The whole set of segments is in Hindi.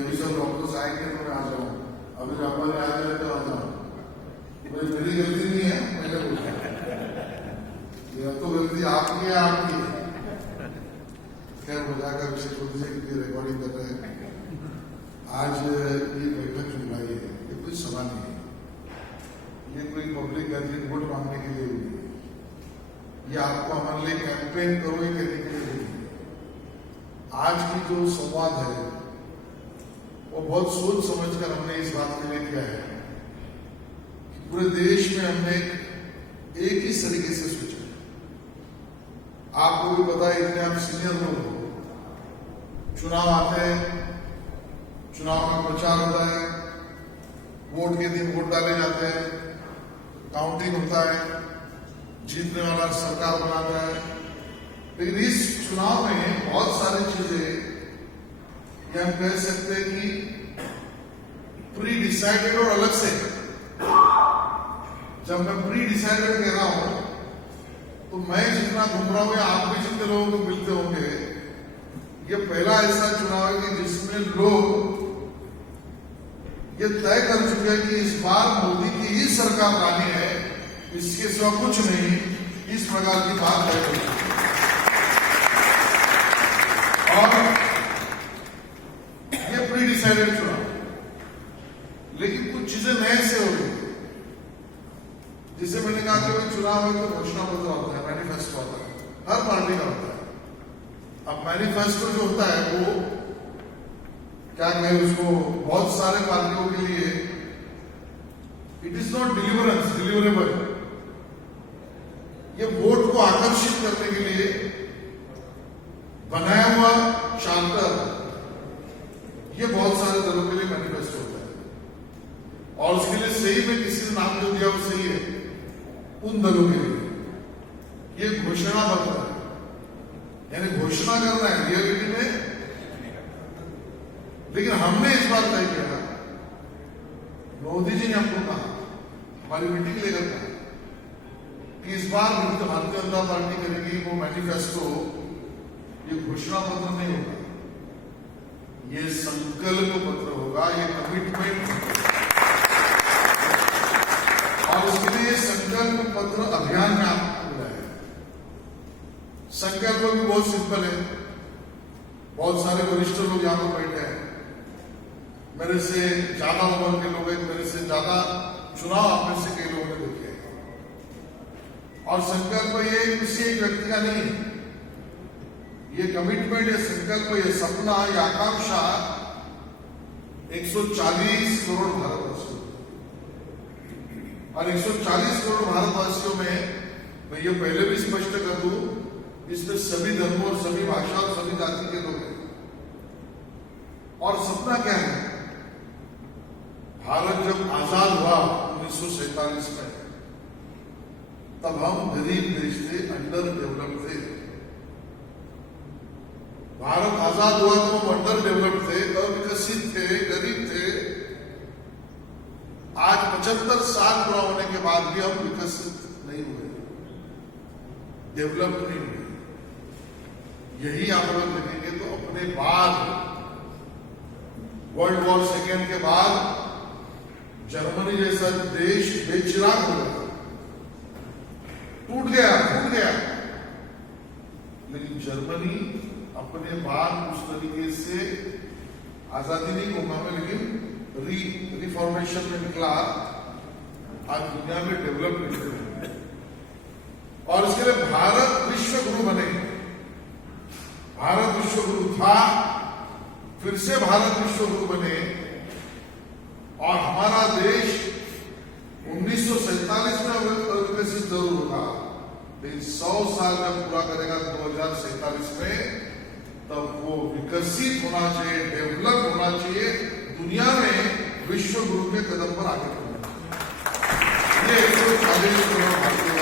अभी सब डॉक्टर्स आएंगे तो मैं आ जाऊँ, अभी रामा ने आ जाए तो आ जाऊँ। मेरी गलती नहीं है, मैंने बोला यह तो गलती आपकी है, आपकी है। खैर मजाक का विषय छोड़ दीजिए क्योंकि रिकॉर्डिंग कर रहे हैं। आज ये बैठक जो बुलाई है ये कोई सभा नहीं है, ये कोई पब्लिक गैदरिंग वोट मांगने के लिए हुई है, ये आपको हमारे लिए कैंपेन करो ये कहने के लिए हुई है। आज की जो संवाद है वो बहुत सोच समझकर हमने इस बात के लिए किया है कि पूरे देश में हमने एक ही तरीके से सोचा। आपको भी पता है, इतने आप सीनियर लोग हो, चुनाव आते हैं, चुनाव में प्रचार होता है, वोट के दिन वोट डाले जाते हैं, काउंटिंग होता है, जीतने वाला सरकार बनाता है। लेकिन इस चुनाव में बहुत सारी चीजें ये हम कह सकते हैं कि प्री डिसाइडेड और अलग से। जब मैं प्री डिसाइडेड कह रहा हूं तो मैं जितना घूम रहा हूं या आप भी जितने लोगों को मिलते होंगे, ये पहला ऐसा चुनाव है कि जिसमें लोग ये तय कर चुके हैं कि इस बार मोदी की ही सरकार लानी है, इसके सिवा कुछ नहीं, इस प्रकार की बात तय कर चुके हैं। और ये प्री डिसाइडेड चुनाव, लेकिन कुछ चीजें नए से हो रही है। जिसे मैंने कहा कि चुनाव है तो घोषणा पत्र होता है, मैनिफेस्टो होता है, हर पार्टी का होता है। अब मैनिफेस्टो जो होता है वो क्या कहें उसको, बहुत सारे पार्टियों के लिए इट इज नॉट डिलीवरेबल। ये वोट को आकर्षित करने के लिए बनाया हुआ चार्टर, ये बहुत सारे दलों के लिए मैनिफेस्टो होता है और उसके लिए सही में किसी ने नाम जो दिया वो सही है उन दलों के लिए। ये घोषणा पत्र है, यानी घोषणा करना है रियलिटी में। लेकिन हमने इस बार तय किया, मोदी जी ने हमको कहा, हमारी मीटिंग लेकर कहा कि इस बार भारतीय जनता पार्टी करेगी वो मैनिफेस्टो, ये घोषणा पत्र नहीं होगा, ये संकल्प पत्र होगा, ये कमिटमेंट होगा। और उसके लिए संकल्प पत्र अभियान में आपको बुलाया है। संकल्प भी बहुत सिंपल है, बहुत सारे वरिष्ठ लोग यहां पर बैठे हैं, मेरे से ज्यादा उम्र के लोग हैं, मेरे से ज्यादा चुनाव आप में से कई लोगों ने देखे हैं। और संकल्प ये किसी एक व्यक्ति का नहीं, ये कमिटमेंट, ये संकल्प, ये सपना, ये आकांक्षा 140 करोड़ भारतवासियों, और 140 करोड़ भारतवासियों में मैं ये पहले भी स्पष्ट कर दूं, इसमें सभी धर्मों और सभी भाषा और सभी जाति के लोग हैं। और सपना क्या है? भारत जब आजाद हुआ 1947 में, तब हम गरीब देश थे, अंडर डेवलप्ड थे। भारत आजाद हुआ तो हम अंडर डेवलप्ड थे, अविकसित थे, गरीब थे। आज 75 साल पूरा होने के बाद भी हम विकसित नहीं हुए, डेवलप नहीं हुए। यही आप लोग देखेंगे तो अपने बाद वर्ल्ड वॉर सेकेंड के बाद जर्मनी जैसा देश बेचिराग हो गया, टूट गया। लेकिन जर्मनी अपने बाद उस तरीके से आजादी नहीं कहूंगा मैं, लेकिन रिफॉर्मेशन में निकला, आज दुनिया में डेवलप नहीं। और इसके लिए भारत विश्व गुरु बने। भारत विश्व गुरु था, फिर से भारत विश्व गुरु बने। और हमारा देश 1947 में विकसित जरूर होगा, लेकिन 100 साल जब पूरा करेगा 2047 में, तब वो विकसित होना चाहिए, डेवलप होना चाहिए, दुनिया में विश्व गुरु के कदम पर आगे बढ़ना। ये 140 करोड़ भारतीय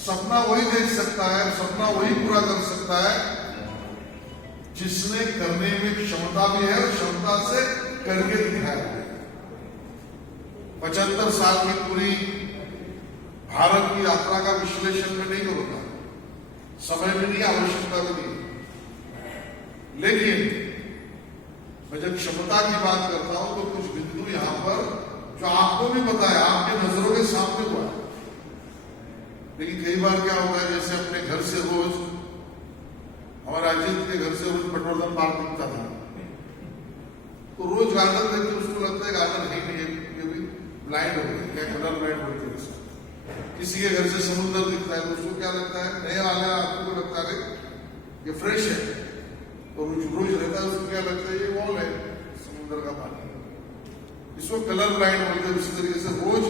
सपना वही देख सकता है, सपना वही पूरा कर सकता है जिसने करने में क्षमता भी है और क्षमता से करके दिखाया। 75 साल की पूरी भारत की यात्रा का विश्लेषण में नहीं करूंगा, समय भी नहीं, आवश्यकता भी नहीं। लेकिन मैं क्षमता की बात करता हूं तो कुछ बिंदु यहां पर जो आपको भी पता है, आपके नजरों के सामने हुआ है। लेकिन कई बार क्या होता है, जैसे अपने घर से रोज, हमारे अजीत के घर से रोज पटवर्धन पार्क दिखता था, तो रोज गार्डन देख के उसको लगता है गार्डन है नहीं, ये भी ब्लाइंड हो गया, क्या कलर ब्लाइंड होती है। किसी के घर से समुद्र दिखता है तो उसको क्या लगता है, नया वाला आपको लगता है ये फ्रेश है, तो रोज रहता है उसको क्या लगता है ये वॉल है समुद्र का पानी, इसको कलर ब्लाइंड बोलते हैं। इसी तरीके से रोज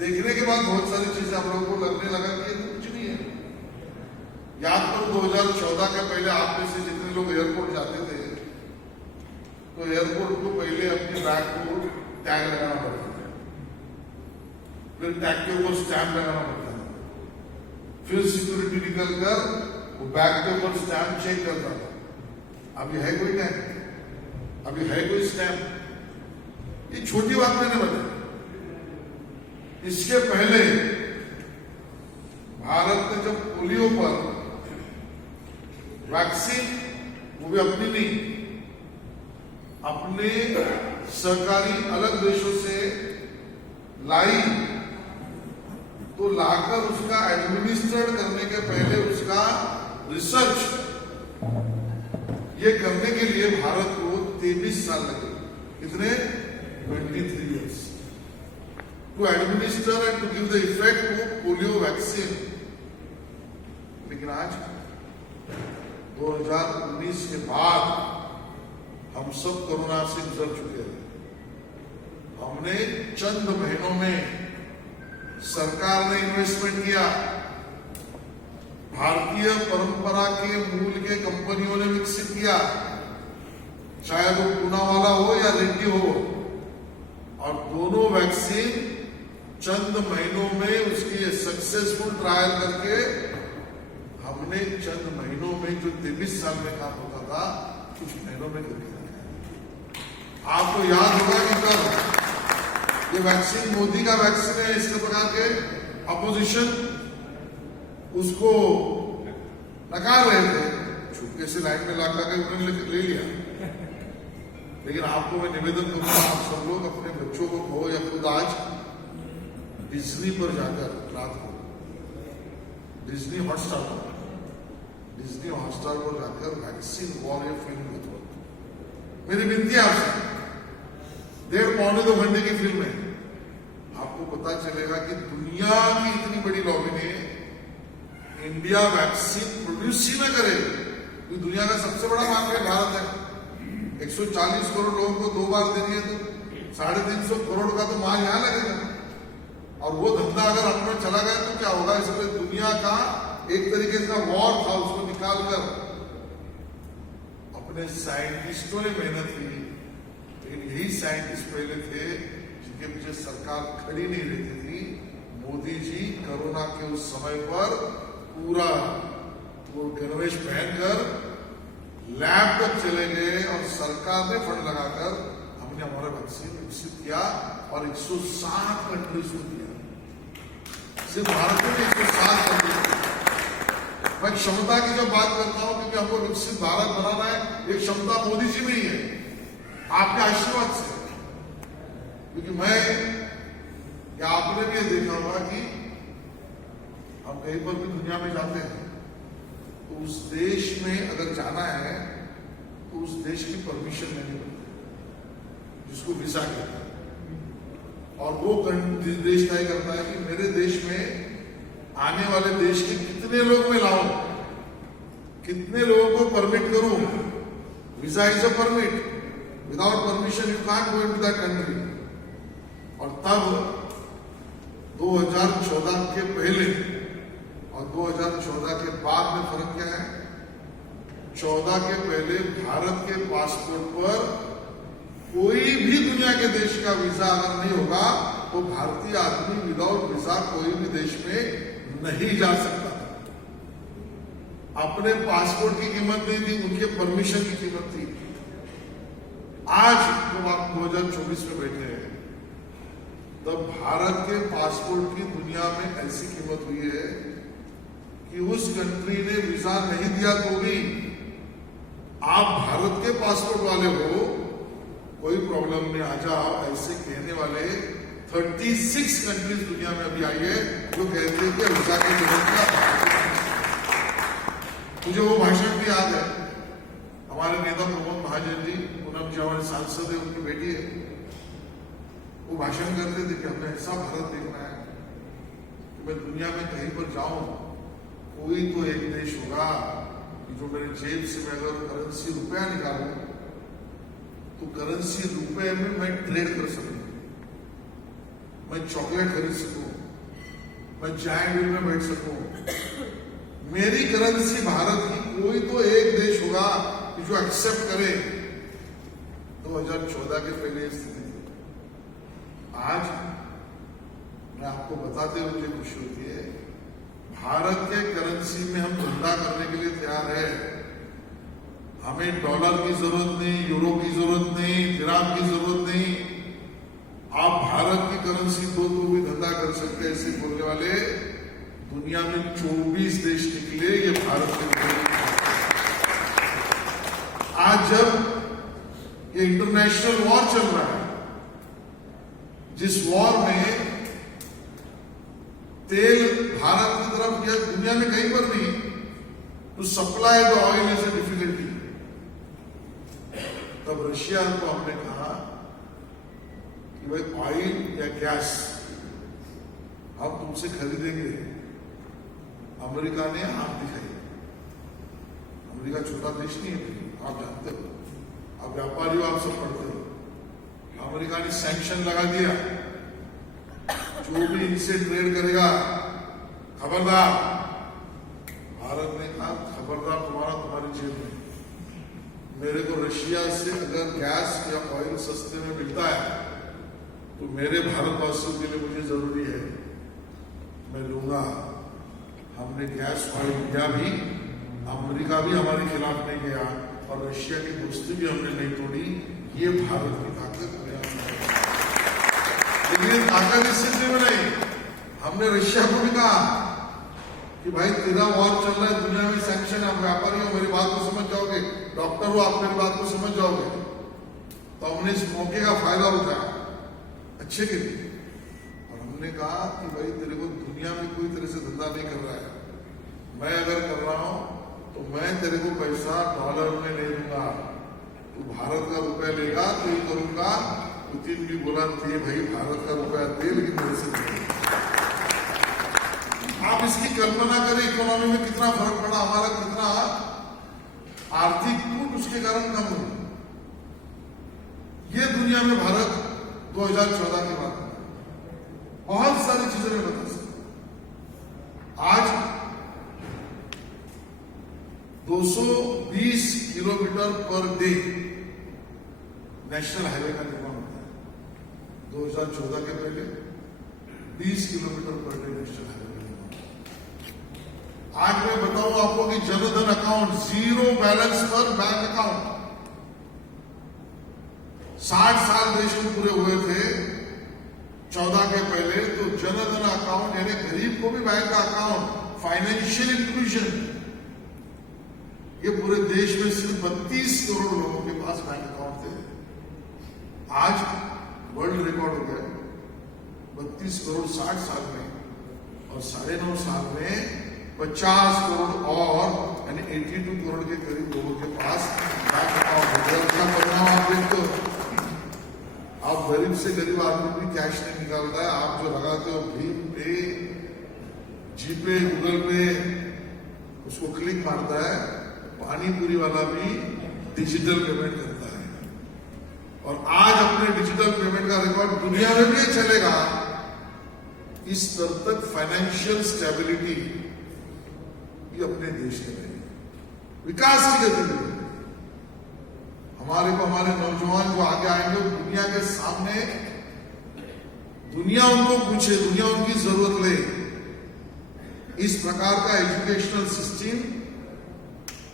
देखने के बाद बहुत सारी चीजें आप लोगों को लगने लगा कि ये कुछ नहीं है। याद करो 2014 के पहले आप में से जितने लोग एयरपोर्ट जाते थे तो एयरपोर्ट को पहले अपने बैग को टैग लगाना पड़ता था, फिर टैग के ऊपर स्टैम्प लगाना पड़ता था, फिर सिक्योरिटी निकल कर वो बैग के ऊपर स्टैम्प चेक करता था। अभी है कोई टैग, अभी है कोई स्टैम्प? ये छोटी बात मैंने बताई। इसके पहले भारत ने जब पोलियो पर वैक्सीन, वो भी अपनी नहीं, अपने सरकारी अलग देशों से लाई, तो लाकर उसका एडमिनिस्ट्रेट करने के पहले उसका रिसर्च ये करने के लिए भारत को 23 साल लगे। कितने? 23 years to administer and to give the effect to polio vaccine। लेकिन आज 2019 के बाद हम सब कोरोना से गुजर चुके हैं। हमने चंद महीनों में सरकार ने इन्वेस्टमेंट किया, भारतीय परंपरा के मूल के कंपनियों ने विकसित किया, शायद वो पूनावाला हो या रेड्डी हो, और दोनों वैक्सीन चंद महीनों में उसकी सक्सेसफुल ट्रायल करके हमने चंद महीनों में जो 23 साल में काम होता था कुछ महीनों में करके दिखाया। आपको याद होगा कि कब ये वैक्सीन मोदी का वैक्सीन है, इस प्रकार के अपोजिशन उसको नकार रहे थे, छुपके से लाइन में लगा के उन्होंने ले लिया। लेकिन आपको मैं निवेदन करूंगा, आप सब लोग अपने बच्चों को कहो या खुद आज डिज्नी पर जाकर रात को डिज्नी हॉटस्टार पर जाकर वैक्सीन वॉरियर फिल्म देखो। मेरी विनती है आपसे, 1.5-2 घंटे की फिल्म है, आपको पता चलेगा कि दुनिया की इतनी बड़ी लॉबी ने इंडिया वैक्सीन प्रोड्यूस ही न करे, क्योंकि दुनिया का सबसे बड़ा मार्केट भारत है। 140 करोड़ लोगों को 2 बार देनी है तो 350 करोड़ का तो माल यहां लगेगा, और वो धंधा अगर अपना चला गया तो क्या होगा? इसलिए दुनिया का एक तरीके का वॉर था, उसको निकालकर अपने साइंटिस्टों ने मेहनत की। लेकिन यही साइंटिस्ट पहले थे जिनके पीछे सरकार खड़ी नहीं रहती थी। मोदी जी कोरोना के उस समय पर पूरा वो गणवेश पहनकर लैब तक चले गए और सरकार ने फंड लगाकर हमने हमारा वैक्सीन विकसित किया और 107 कंट्रीज को दिया। सिर्फ भारत में 107 कंट्रीज। मैं क्षमता की जब बात करता हूं, क्योंकि हमको विकसित भारत बनाना है, ये क्षमता मोदी जी में ही है, आपके आशीर्वाद से। क्योंकि मैं या आपने भी देखा होगा कि हम कहीं पर भी दुनिया में जाते हैं तो उस देश में अगर जाना है तो उस देश की परमिशन लेनी पड़ती है, जिसको वीजा कहते हैं। और वो देश तय करता है कि मेरे देश में आने वाले देश के कितने लोग मैं लाऊं, कितने लोगों को परमिट करूं। Visa is a permit, without permission you can't go into that country. और तब 2014 के पहले और 2014 के बाद में फर्क क्या है? 14 के पहले भारत के पासपोर्ट पर कोई भी दुनिया के देश का वीजा अगर नहीं होगा तो भारतीय आदमी विदाउट वीजा कोई भी देश में नहीं जा सकता। अपने पासपोर्ट की कीमत नहीं थी, उनके परमिशन की कीमत थी। आज जब आप 2024 में बैठे हैं तब भारत के पासपोर्ट की दुनिया में ऐसी कीमत हुई है कि उस कंट्री ने वीजा नहीं दिया तो भी आप भारत के पासपोर्ट वाले हो कोई प्रॉब्लम नहीं, आ जाओ, ऐसे कहने वाले 36 कंट्रीज दुनिया में अभी आई है जो कहते हैं कि वीजा की जरूरत क्या। मुझे वो भाषण भी याद है, हमारे नेता प्रमोद महाजन जी, पूनम जी हमारे सांसद है, उनकी बेटी है, वो भाषण करते थे कि हमें ऐसा भारत देखना है कि मैं दुनिया में कहीं पर जाऊं, कोई तो एक देश होगा जो मेरे जेब से मैं अगर करेंसी रुपया निकालूं तो करेंसी रुपए में मैं ट्रेड कर सकूं, मैं चॉकलेट खरीद सकूं, मैं चाय मिल में बैठ सकूं। मेरी करेंसी भारत की कोई तो एक देश होगा कि जो एक्सेप्ट करे। 2014 के पहले स्थिति थी। आज मैं आपको बताते हुए मुझे खुशी होती है, भारत के करेंसी में हम धंधा करने के लिए तैयार है। हमें डॉलर की जरूरत नहीं, यूरो की जरूरत नहीं, दिराम की जरूरत नहीं। आप भारत की करेंसी दो तो भी धंधा कर सकते हैं। ऐसे बोलने वाले दुनिया में 24 देश निकले, ये भारत के। आज जब ये इंटरनेशनल वॉर चल रहा है, जिस वॉर में तेल भारत की तरफ या दुनिया में कहीं पर नहीं, to supply the oil is a difficulty. तब रशिया को हमने कहा कि भाई ऑयल या गैस हम तुमसे खरीदेंगे। अमेरिका ने हाथ दिखाई। अमेरिका छोटा देश नहीं है, आप जानते हो, आप व्यापारी हो, आप सब पढ़ते हो। अमेरिका ने सैंक्शन लगा दिया, जो भी इनसे ट्रेड करेगा खबरदार। भारत ने कहा खबरदार, तुम्हारी जेब में। मेरे को रशिया से अगर गैस या ऑयल सस्ते में मिलता है तो मेरे भारतवासियों के लिए मुझे जरूरी है, मैं लूंगा। हमने गैस ऑयल लिया भी, अमेरिका भी हमारे खिलाफ नहीं गया और रशिया की दोस्ती भी हमने नहीं तोड़ी। ये भारत की ताकत है। लेकिन ताकत इस स्थिति में नहीं, हमने रशिया को भी कहा कि भाई तेरा वॉर चल रहा है, दुनिया में सैंक्शन, आप व्यापारी हो, मेरी बात को समझ जाओगे, डॉक्टर हो, आप मेरी बात को समझ जाओगे। तो हमने इस मौके का फायदा उठाया अच्छे के लिए, और हमने कहा कि भाई तेरे को दुनिया में कोई तरह से धंधा नहीं कर रहा है, मैं अगर कर रहा हूं तो मैं तेरे को पैसा डॉलर में ले लूंगा, तू भारत का रुपया लेगा तो ही करूंगा। पुतिन भी बोला थे भाई भारत का रुपया दे, लेकिन मेरे से नहीं। आप इसकी कल्पना करें इकोनॉमी में कितना फर्क पड़ा, हमारा कितना आर्थिक कूट उसके कारण कम हुआ। ये दुनिया में भारत 2014 के बाद बहुत सारी चीजें में बदल सकते। आज 220 kilometre per day national highway का निर्माण होता है। 2014 के पहले 20 kilometre per day national highway का निर्माण। आज मैं बताऊं आपको कि जनधन अकाउंट 0 बैलेंस पर बैंक अकाउंट 60 साल देश में पूरे हुए थे 14 के पहले, तो जनधन अकाउंट यानी गरीब को भी बैंक का अकाउंट, फाइनेंशियल इंक्लूजन, ये पूरे देश में सिर्फ 32 करोड़ लोगों के पास बैंक अकाउंट थे। आज वर्ल्ड रिकॉर्ड हो गया 32 करोड़ 60 साल में, और 9.5 साल में 50 करोड़ और यानी 82 करोड़ के करीब लोगों के पास बैंक अकाउंट हो गया। क्या परिणाम आप देखते हो? आप गरीब से गरीब आदमी भी कैश नहीं निकालता है। आप जो लगाते हो भीम पे, जीपे, गूगल पे, उसको क्लिक मारता है, पानी पूरी वाला भी डिजिटल पेमेंट करता है। और आज अपने डिजिटल पेमेंट का रिकॉर्ड दुनिया में भी चलेगा। इस स्तर तक फाइनेंशियल स्टेबिलिटी भी अपने देश के लिए विकास की गति में हमारे को, हमारे नौजवान जो आगे आएंगे दुनिया के सामने, दुनिया उनको पूछे, दुनिया उनकी जरूरत ले, इस प्रकार का एजुकेशनल सिस्टम,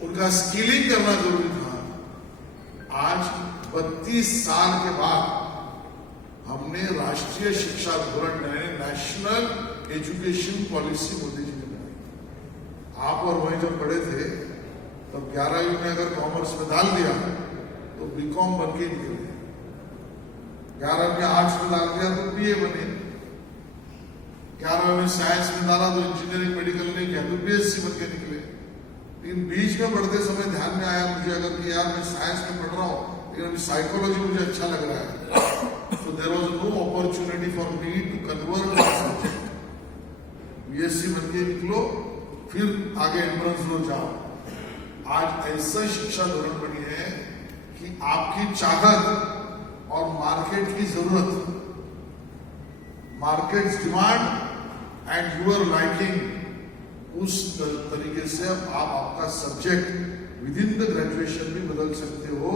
उनका स्किलिंग करना जरूरी था। आज 32 साल के बाद हमने राष्ट्रीय शिक्षा धोरण national education policy Modi ji ने बनाई। आप और वही जब पढ़े थे तब 11वीं में अगर कॉमर्स में डाल दिया तो बीकॉम बन के निकले। 11 में आर्ट्स में डाल दिया तो बीए बने, 11 में साइंस में डाला तो इंजीनियरिंग मेडिकल नहीं किया तो बीएससी बन के निकले। लेकिन बीच में पढ़ते समय ध्यान में आया मुझे अगर कि यार मैं साइंस में पढ़ रहा हूँ लेकिन अभी साइकोलॉजी मुझे अच्छा लग रहा है, तो there was no opportunity for me to convert. BSc बन के निकलो, फिर आगे एंट्रेंस लो जाओ। आज ऐसा शिक्षा धोरण बनी है कि आपकी चाहत और मार्केट की जरूरत, market demand and your liking, उस तरीके से आप आपका subject within the graduation भी बदल सकते हो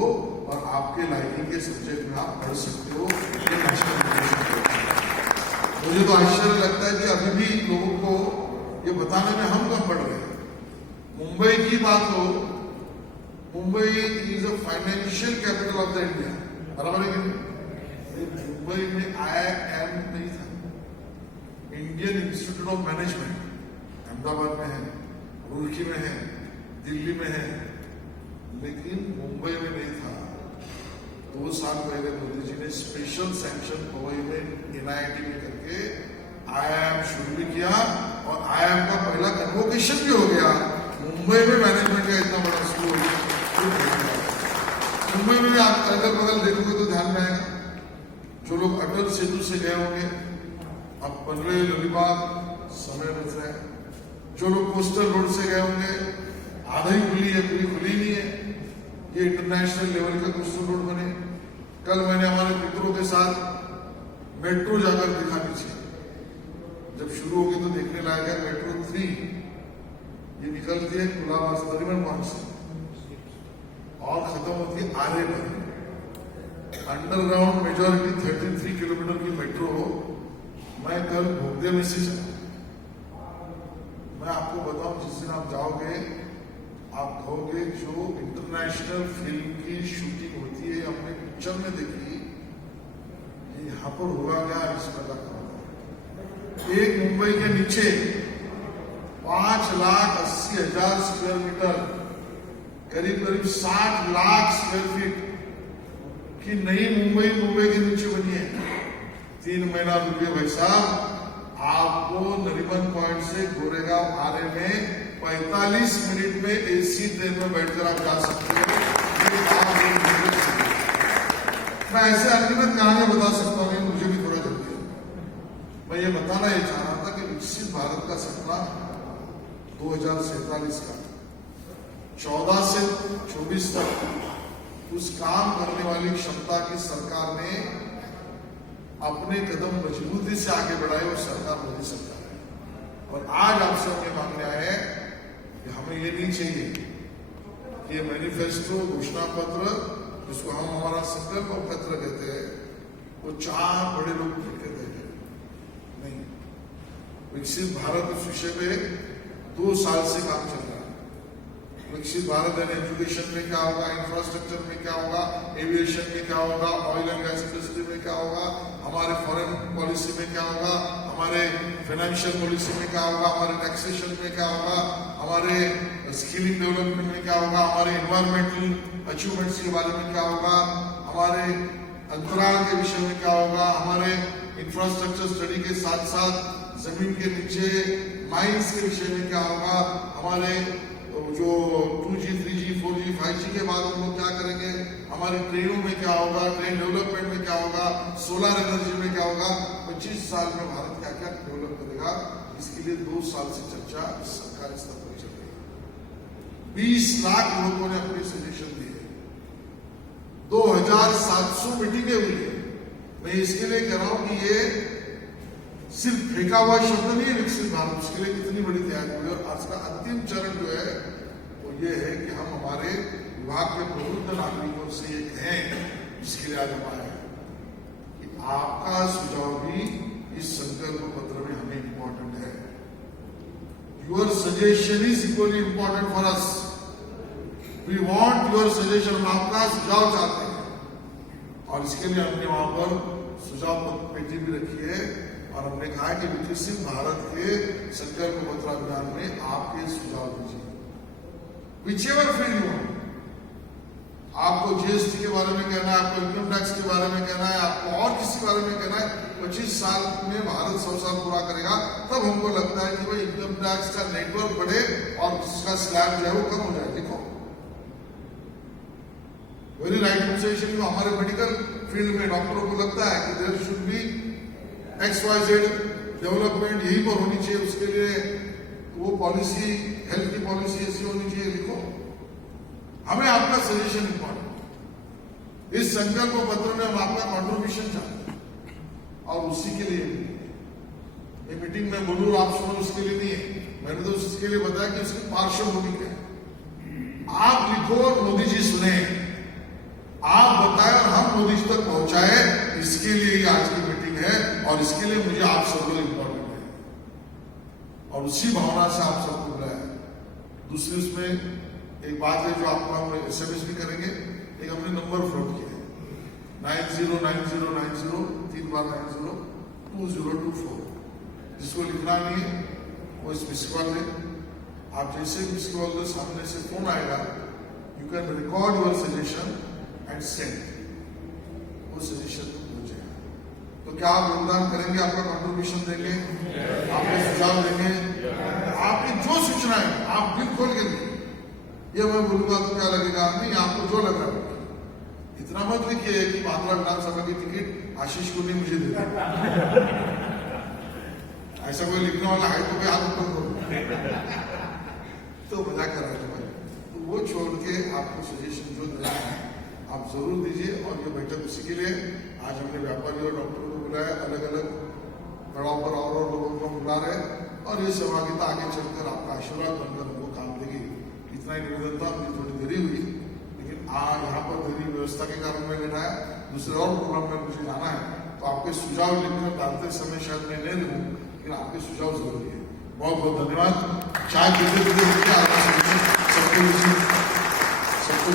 और आपके लाइकिंग के सब्जेक्ट में आप पढ़ सकते हो। मुझे तो आश्चर्य लगता है कि अभी भी लोगों को ये बताने में हम कम पड़ रहे हैं। मुंबई की बात हो, Mumbai is a financial capital of the India, बराबर है कि नहीं? मुंबई में IIM नहीं था, Indian institute of management Ahmedabad में है, रुड़की में है, दिल्ली में है, लेकिन मुंबई में नहीं था। 2 साल पहले मोदी जी ने स्पेशल सैंक्शन मुंबई में NIT में करके IIM शुरू भी किया और IIM का पहला कन्वोकेशन भी हो गया। मुंबई में मैनेजमेंट का इतना बड़ा स्कूल मुंबई में आप अगल बगल देखोगे तो ध्यान में आएगा। जो लोग अटल सेतु से गए होंगे, अब पनवेल अलीबाग समय बच रहा है। जो लोग कोस्टल रोड से गए होंगे, आधा ही खुली है, पूरी खुली नहीं है। ये इंटरनेशनल लेवल का कोस्टल रोड बने। कल मैंने हमारे मित्रों के साथ मेट्रो जाकर देखा नीचे, जब शुरू होगी तो देखने लायक है। मेट्रो 3 ये निकलती है कुलाबा से, नरीमन पॉइंट से, और खत्म होती है आरे पर। अंडरग्राउंड मेजॉरिटी 33 किलोमीटर की मेट्रो। मैं कल भोगदे में से चला, मैं आपको बताऊं, जिस दिन आप जाओगे आप कहोगे जो इंटरनेशनल फिल्म की शूटिंग होती है अपने पिक्चर में देखी, यहाँ पर हुआ क्या इसमें लगा। एक मुंबई के नीचे 5,80,000 स्क्वायर मीटर, करीब करीब 60 लाख स्क्वायर फीट की नई मुंबई के नीचे बनी है। 3 महीना रुपये भाई साहब, आपको नरीमन पॉइंट से गोरेगांव आने में 45 मिनट में AC ट्रेन में बैठकर आप जा सकते हो। मैं ऐसे अनगिनत कहानियां बता सकता हूँ, मुझे भी थोड़ा जल्दी है। मैं ये बताना ये चाह रहा था कि विकसित भारत का सपना 2047 का 14 से 24 तक उस काम करने वाली क्षमता की सरकार ने अपने कदम मजबूती से आगे बढ़ाए, और सरकार मोदी सरकार है। और आज आपसे हमें मांगने आए हैं कि हमें ये नहीं चाहिए कि ये मैनिफेस्टो घोषणा पत्र, जिसको हम हमारा संकल्प पत्र कहते हैं, वो 4 बड़े लोग लिखते थे। नहीं, विकसित भारत इस विषय पे 2 साल से काम चल रहा है। विकसित भारत यानी एजुकेशन में क्या होगा, इंफ्रास्ट्रक्चर में क्या होगा, एविएशन में क्या होगा, ऑयल एंड गैस इंडस्ट्री में क्या होगा, हमारे फॉरेन पॉलिसी में क्या होगा, हमारे फाइनेंशियल पॉलिसी में क्या होगा, हमारे टैक्सेशन में क्या होगा, हमारे स्किलिंग डेवलपमेंट में क्या होगा, हमारे एनवायरमेंटल अचीवमेंट्स के बारे में क्या होगा, हमारे अंतराल के विषय में क्या होगा, हमारे इंफ्रास्ट्रक्चर स्टडी के साथ साथ जमीन के नीचे माइंस के विषय में क्या होगा, हमारे जो 2G, 3G, 4G, 5G के बाद हम लोग क्या करेंगे, हमारी ट्रेनों में क्या होगा, ट्रेन डेवलपमेंट में क्या होगा, सोलर एनर्जी में क्या होगा, 25 साल में भारत क्या क्या डेवलप करेगा, इसके लिए 2 साल से चर्चा सरकारी स्तर पर चल रही है। 20 लाख लोगों ने अपने सजेशन दिए, 2700 मीटिंगें हुई है। मैं इसके लिए कह रहा हूं कि ये सिर्फ फेंका हुआ शब्द नहीं है विकसित भारत, उसके लिए कितनी बड़ी तैयारी हुई। और आज का अंतिम चरण जो है वो ये है कि हम हमारे विभाग के प्रबुद्ध नागरिकों से ये कहें, इसके लिए आज हम आए हैं कि आपका सुझाव भी इस संकल्प पत्र में हमें इंपॉर्टेंट है। Your suggestion is equally important for us. We want your suggestion, हम आपका सुझाव चाहते हैं। और इसके लिए हमने वहां पर सुझाव पेटी भी रखी है और हमने कहा कि विकसित भारत के संकल्प पत्र अभियान में आपके सुझाव दीजिए, whichever field you want। आपको जीएसटी के बारे में कहना है, आपको इनकम टैक्स के बारे में कहना है, आपको और किसी बारे में कहना है, 25 साल में भारत 100 साल पूरा करेगा, तब हमको लगता है कि भाई इनकम टैक्स का नेटवर्क बढ़े और उसका स्लैब जो है वो कम हो जाए। देखो वेरी राइट ऑब्जर्वेशन। हमारे मेडिकल फील्ड में डॉक्टरों को लगता है कि there should be XYZ development यहीं पर होनी चाहिए, उसके लिए वो पॉलिसी, हेल्थ की पॉलिसी ऐसी होनी चाहिए। लिखो, हमें आपका सजेशन इंपॉर्टेंट। इस संकल्प पत्र में हम आपका कंट्रीब्यूशन चाहते हैं और उसी के लिए ये मीटिंग में बोलूं आप सुनो, उसके लिए नहीं है। मैंने तो उसके लिए बताया कि उसकी पार्श्वभूमि क्या है। आप लिखो और मोदी जी सुने, आप बताएं और हम मोदी जी तक पहुंचाए, इसके लिए ही आज की मीटिंग है और इसके लिए मुझे आप सब लोग इंपॉर्टेंट है और उसी भावना से आप सबको बुलाया। दूसरी उसमें एक बात है जो आपको हम SMS भी करेंगे, एक हमने नंबर फ्लोट किया है 909090 3 बार 902024। जिसको लिखना नहीं है वो इस मिस कॉल लें। आप जैसे मिस कॉल दो, सामने से फोन आएगा, you can record your suggestion and send, वो सजेशन पहुंचेगा। तो क्या आप योगदान करेंगे, आपका कंट्रीब्यूशन देंगे, आपके सुझाव देंगे, आपकी जो सूचना है आप दिल खोल के देंगे। ये मैं बोलूंगा तो क्या लगेगा, नहीं आपको जो लग रहा है इतना मत लिखिए कि बांद्रा विधानसभा की टिकट आशीष को नहीं मुझे दे। ऐसा कोई लिखने वाला है तो कोई हाथ ऊपर करो तो मजाक कर रहा है भाई। तो वो छोड़ के आपको सजेशन जो देना है आप जरूर दीजिए। और ये बैठक उसी के लिए आज हमने व्यापारी और डॉक्टरों को बुलाया, अलग अलग पड़ाव पर और लोगों को बुला रहे और ये सहभागिता आगे चलकर आपका आशीर्वाद बनकर हमको काम देगी। इतना ही निवेदन था, मुझे थोड़ी देरी हुई, लेकिन आज यहाँ पर देरी व्यवस्था के कारण मैं लेट आया, दूसरे और प्रोग्राम में मुझे जाना है। तो आपके सुझाव लिखकर डालते समय शायद मैं नहीं लिखूँ, लेकिन आपके सुझाव जरूरी है। बहुत बहुत धन्यवाद। चाय पीते पीते सबको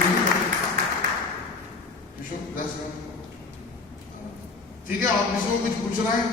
ठीक है। और किसी को कुछ पूछना है?